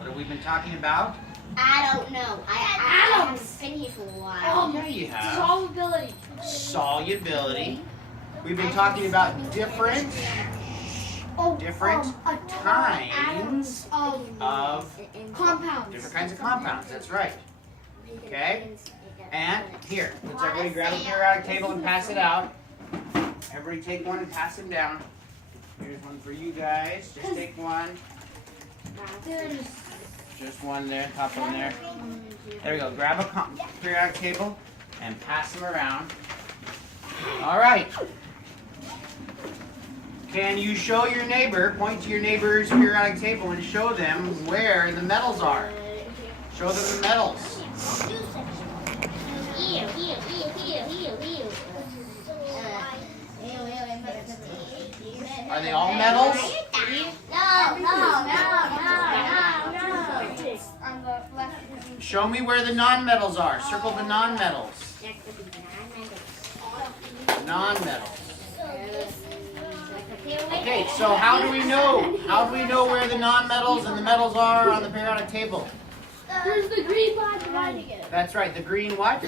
What have we been talking about? I don't know. I haven't been here for a while. Yeah, you have. Solubility. Solubility. We've been talking about different kinds of Compounds. different kinds of compounds. That's right. Okay. And here, let's everybody grab a periodic table and pass it out. Everybody take one and pass them down. Here's one for you guys. Just take one. Just one there, top one there. There we go. Grab a periodic table and pass them around. All right. Can you show your neighbor, point to your neighbor's periodic table and show them where the metals are? Show them the metals. Here. Are they all metals? No. On the left. Show me where the non-metals are. Circle the non-metals. Non-metals. Okay, so how do we know? How do we know where the non-metals and the metals are on the periodic table? There's the green line dividing it. That's right, the green what?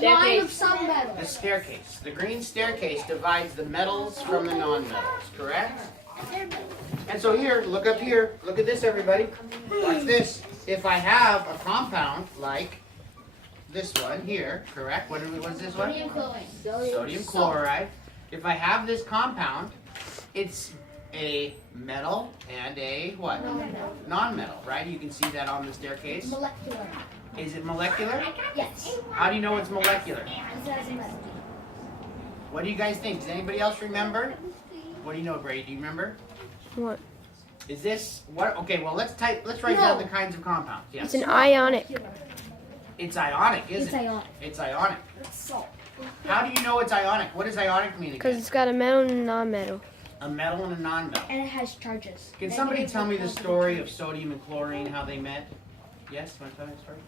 Line of some metal. The staircase. The green staircase divides the metals from the non-metals, correct? And so here, look up here. Look at this, everybody. Watch this. If I have a compound like this one here, correct? What is this one? Sodium chloride. If I have this compound, it's a metal and a what? Non-metal, right? You can see that on the staircase. Molecular. Is it molecular? Yes. How do you know it's molecular? What do you guys think? Does anybody else remember? What do you know, Brady? Do you remember? What? Is this what? Okay, well let's write down the kinds of compounds. Yes. It's an ionic. It's ionic, isn't it? ionic. It's ionic. It's salt. How do you know it's ionic? What does ionic mean Because again? it's got a metal and a non-metal. A metal and a non-metal. And it has charges. Can somebody tell me the story of sodium and chlorine, how they met? Yes, you want to tell me the story?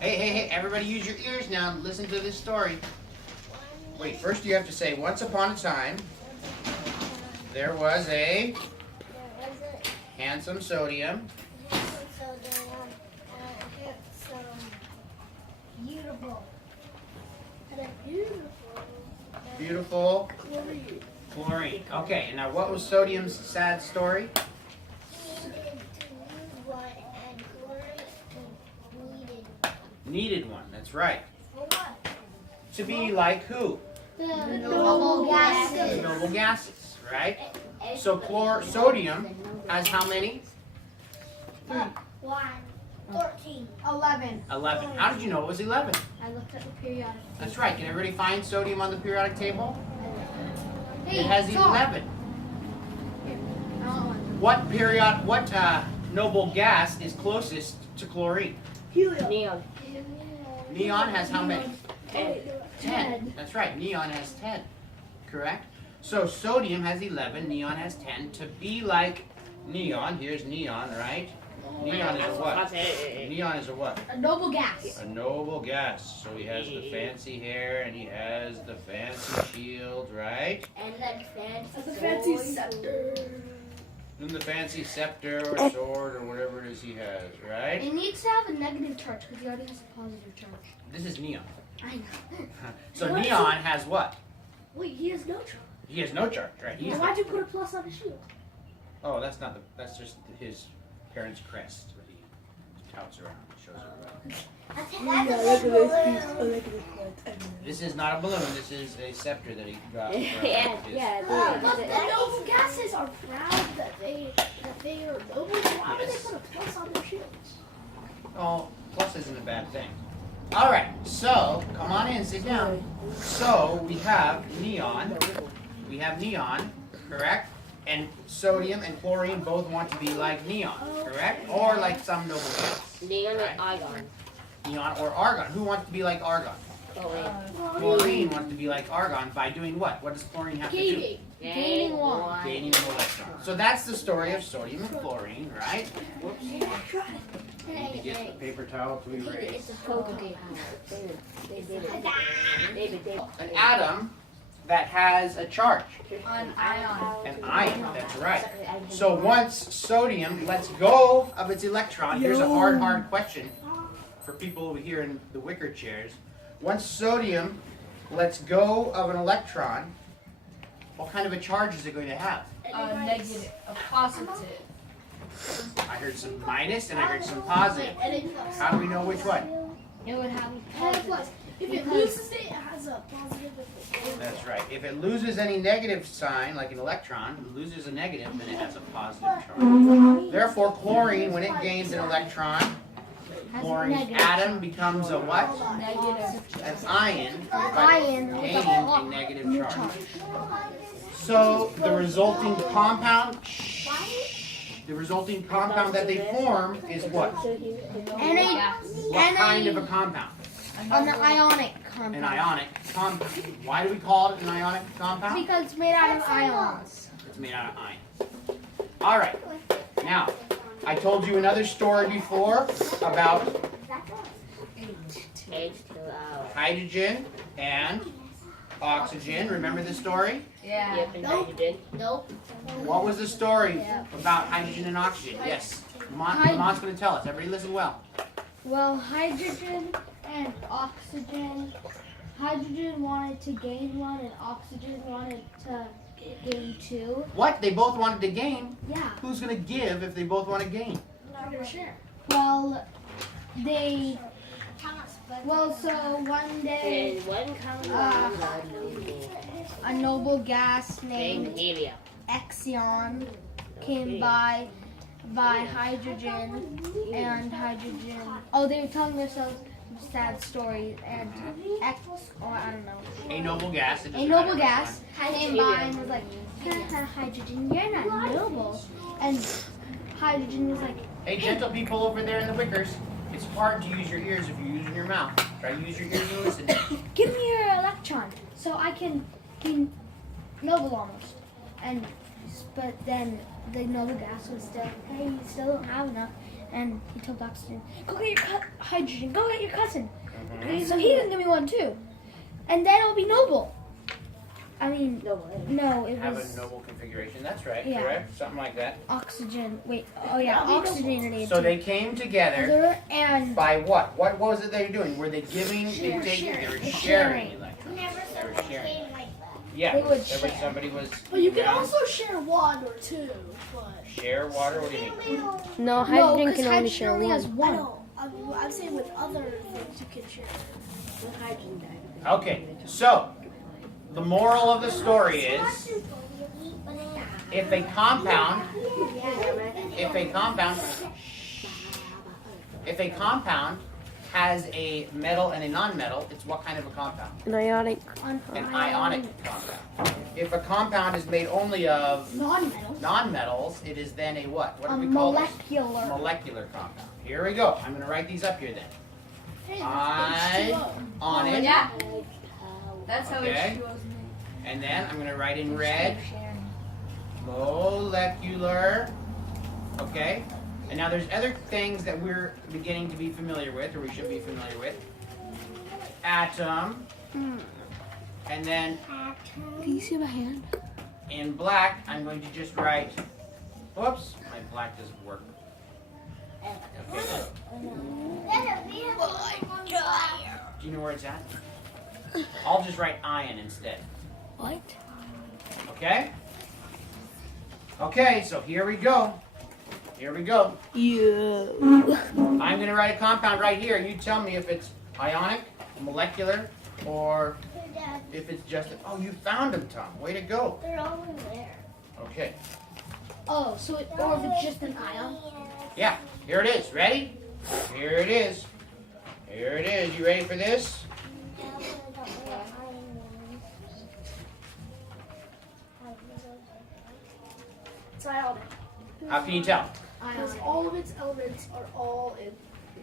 Hey, everybody use your ears now and listen to this story. Wait, first you have to say, once upon a time, there was a handsome sodium. Beautiful chlorine. Okay, and now what was sodium's sad story? Needed one, that's right. To be like who? Noble gases. Noble gases, right? So sodium has how many? 11. 11. How did you know it was 11? I looked at the periodic. That's right. Can everybody find sodium on the periodic table? Hey, It has salt. 11. Here, I want one. What noble gas is closest to chlorine? Neon. Neon has how many? 10. 10. That's right. Neon has 10. Correct? So sodium has 11. Neon has 10. To be like neon, here's neon, right? Neon is a what? Neon is a what? A noble gas. A noble gas. So he has the fancy hair and he has the fancy shield, right? And then fancy scepter. And the fancy scepter or sword or whatever it is he has, right? It needs to have a negative charge because he already has a positive charge. This is neon. I know. So neon has what? Wait, he has no charge. He has no charge, right? He's Why'd you put a plus on his shield? Oh, that's just his parents' crest that he touts around, shows around. This is not a balloon. This is a scepter that he got. From But the noble gases are proud that they are noble. Why would they Yes. put a plus on their shields? Oh, plus isn't a bad thing. All right, so come on in, sit down. So we have neon. We have neon, correct? And sodium and chlorine both want to be like neon, correct? Or like some noble gas. Neon Right. and argon. Neon or argon. Who wants to be like argon? Chlorine wants to be like argon by doing what? What does chlorine have to do? Gaining one. Gaining an electron. So that's the story of sodium and chlorine, right? Whoops. Need to get the paper towel to erase. An atom, that has a charge? An ion. An ion, that's right. So once sodium lets go of its electron, here's a hard question for people over here in the wicker chairs. Once sodium lets go of an electron, what kind of a charge is it going to have? Negative. A positive. I heard some minus and I heard some positive. How do we know which one? It would have a Plus. If it loses it, it has a positive. That's right. If it loses any negative sign, like an electron, loses a negative, then it has a positive charge. Therefore, chlorine, when it gains an electron, chlorine atom becomes a what? negative. An ion, but Ion. gaining a negative charge. So the resulting compound, that they form is what? What kind of a compound? An ionic An compound. ionic compound. Why do we call it an ionic compound? Because it's made out of ions. It's made out of iron. All right. Now, I told you another story before about H2O. hydrogen and oxygen. Remember the story? Yeah. Nope. What was the story about hydrogen and oxygen? Yes. Lamont's going to tell us. Everybody listen well. Well, hydrogen and oxygen. Hydrogen wanted to gain one, and oxygen wanted to gain two. What? They both wanted to gain? Yeah. Who's going to give if they both want to gain? Well, they. Well, so one day, a noble gas named Exion came by hydrogen, and hydrogen. Oh, they were telling themselves sad stories, and I don't know. A noble gas. It A doesn't noble matter. gas came by and was like, hydrogen, you're not noble. And hydrogen was like, Hey, gentle people over there in the wickers. It's hard to use your ears if you're using your mouth. Try to use your ears and listen. give me your electron so I can be noble almost. And but then the noble gas was still, hey, you still don't have enough. And he told oxygen, go get your hydrogen, go get your cousin. So he didn't give me one too. And then I'll be noble. I mean, no, it Have was a noble configuration. That's right. Yeah. Correct. Something like that. oxygen. Wait, oh yeah, oxygenated. So they came together and by what? What was it they were doing? Were they giving? They were sharing Sharing. electrons. Never They were sharing. like Yeah. They would Every- share. Somebody was. But you can around. also share one or two. But Share water. What do you mean? No, no, hydrogen because can only hydrogen share only has one. one. I'm saying with other things you can share. Okay. So the moral of the story is, if a compound has a metal and a non-metal, it's what kind of a compound? An ionic. An ionic compound. If a compound is made only of Non-metal. non-metals, it is then a what? What A do we call this? molecular. Molecular compound. Here we go. I'm going to write these up here then. On it. Yeah. That's how Okay. H2O is made. And then I'm going to write in red, molecular. Okay? And now there's other things that we're beginning to be familiar with, or we should be familiar with. Atom. And then Can you see my hand? in black, I'm going to just write, whoops, my black doesn't work. Okay. Do you know where it's at? I'll just write ion instead. What? Okay? Okay, so here we go. Here we go. Yeah. I'm going to write a compound right here. You tell me if it's ionic, molecular, or if it's just... Oh, you found them, Tom. Way to go. They're all in there. Okay. Oh, so or if it's just an ion? Yeah, here it is. Ready? Here it is. Here it is. You ready for this? It's ionic. How can you tell? Because all of its elements are all in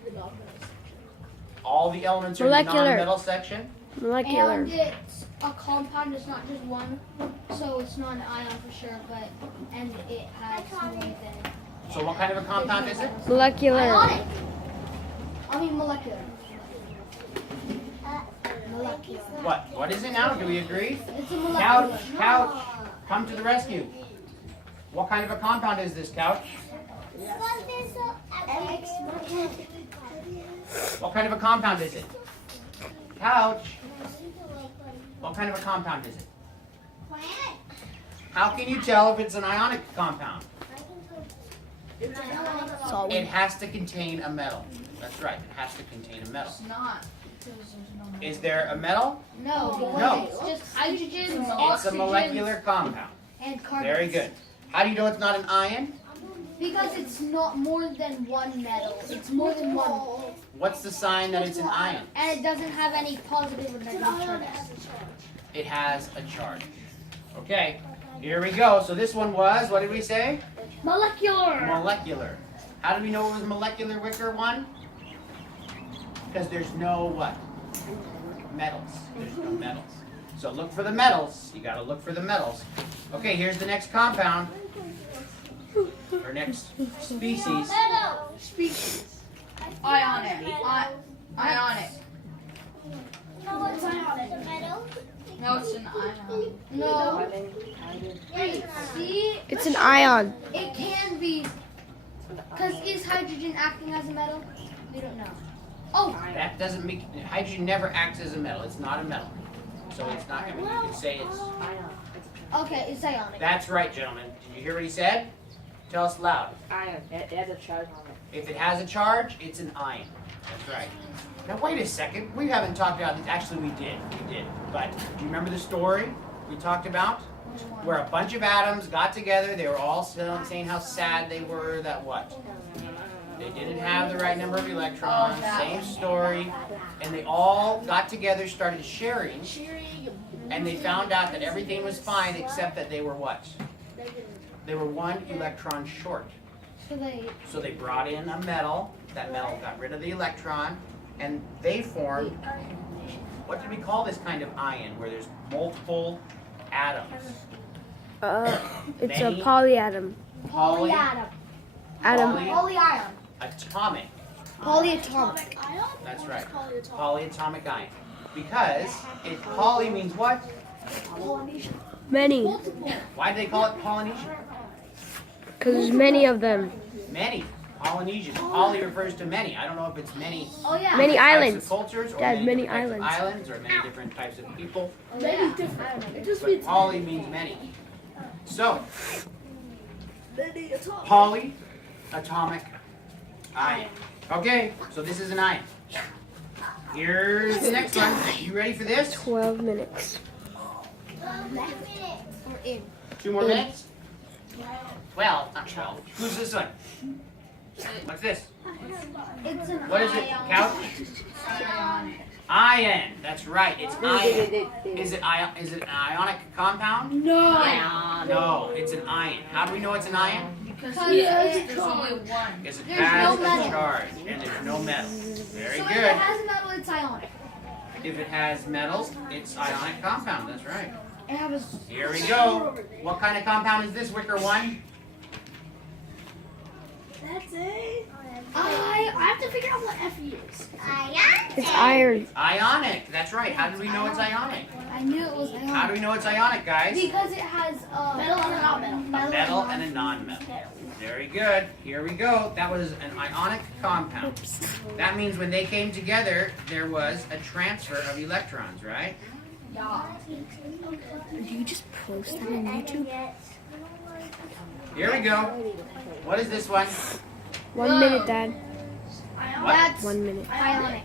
the non-metals. All the elements are in the Molecular. non-metal section. Molecular. And it's a compound. It's not just one, so it's not an ion for sure. But and it has more than So what kind of a compound is it? Molecular. ionic. I mean molecular. Molecular. What? What is it now? Do we agree? It's a molecular. Couch, couch, come to the rescue. What kind of a compound is this, Couch? What kind of a compound is it? Couch, what kind of a compound is it? How can you tell if it's an ionic compound? It has to contain a metal. That's right, it has to contain a metal. It's not. Because there's no metal. Is there a metal? No, because No. it's just hydrogen, It's a oxygen, molecular compound. and carbon. Very good. How do you know it's not an ion? Because it's not more than one metal. It's more than one. What's the sign that it's an ion? And it doesn't have any positive or negative charges. It has a charge. Okay, here we go. So this one was, what did we say? Molecular. Molecular. How do we know it was molecular, Wicker one? Because there's no what? Metals. There's no metals. So look for the metals. You gotta look for the metals. Okay, here's the next compound. Or next species. Species. Ionic. Ionic. No, it's an ion. No. Wait, see? It's an ion. It can be. Because is hydrogen acting as a metal? We don't know. Oh, That doesn't make, hydrogen never acts as a metal. It's not a metal. So it's not, I mean, you can say it's, okay, it's ionic. that's right, gentlemen. Did you hear what he said? Tell us loud. Ion. It has a charge on it. If it has a charge, it's an ion. That's right. Now wait a second. We haven't talked about this. Actually, we did. But do you remember the story we talked about? Where a bunch of atoms got together. They were all saying how sad they were that what? They didn't have the right number of electrons. Same story. And they all got together, started sharing. And they found out that everything was fine except that they were what? They were one electron short. So they brought in a metal. That metal got rid of the electron. And they formed, what do we call this kind of ion where there's multiple atoms? It's a Many- polyatom. Polyatom. Atom. Polyion. Atomic. Polyatomic. That's right. Polyatomic ion. Because poly means what? Many. Why do they call it Polynesian? Because there's many of them. Many. Polynesian. Poly refers to many. I don't know if it's many Oh yeah. Many types islands. of cultures or Dad, many, many different types of islands. islands or many different types of people. Many different. It just But means poly means many. So, many atoms. polyatomic ion. Okay, so this is an ion. Here's the next one. You ready for this? 12 minutes. We're in. 2 more minutes? 12, not 12. Who's this one? What's this? It's an What is it? ion. Couch? Ion. That's right. It's ion. Is it an ionic compound? No. No, it's an ion. How do we know it's an ion? Because There's there's only one. Because it There's has no a metal. charge and there's no metal. Very So if good. it has a metal, it's ionic. If it has metals, it's ionic compound. That's right. It has a Here we go. What kind of compound is this, Wicker one? That's it. I have to figure out what Fe is. It's iron. Ionic. That's right. How do we know it's ionic? I knew it was How ionic. do we know it's ionic, guys? Because it has metal and a non-metal. A metal and a non-metal. Very good. Here we go. That was an ionic compound. That means when they came together, there was a transfer of electrons, right? Do you just post that on YouTube? Here we go. What is this one? 1 minute, Dad. That's 1 minute. ionic.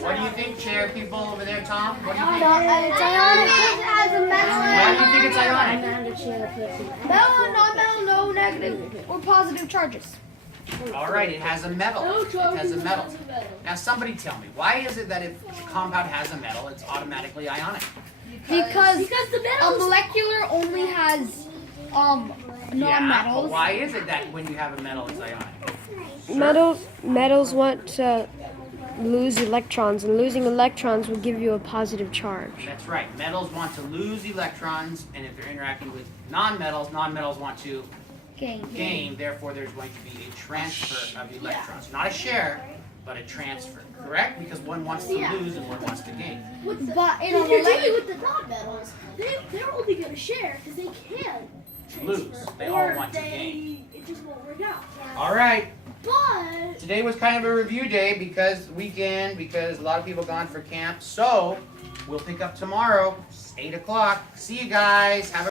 What do you think, chair people over there, Tom? What do you think? It's ionic because it has a metal Why do you think it's ionic? metal and non-metal, no negative or positive charges. All right, it has a metal. It has a metal. Now, somebody tell me, why is it that if a compound has a metal, it's automatically ionic? Because the a metals. molecular only has Yeah, but non-metals. why is it that when you have a metal, it's ionic? Metals want to lose electrons, and losing electrons will give you a positive charge. That's right. Metals want to lose electrons, and if they're interacting with non-metals, non-metals want to Gain. gain. Therefore, there's going to be a transfer of electrons. Not a share, but a transfer, correct? Because one wants to Yeah. lose and one wants to gain. With the, But in if a you're relate- dealing with the non-metals, they're only going to share because they can Lose. transfer, They all or want to they, gain. it just won't work out. All right. But Today was kind of a review day because weekend, because a lot of people gone for camp. So we'll pick up tomorrow, 8 o'clock. See you guys. Have a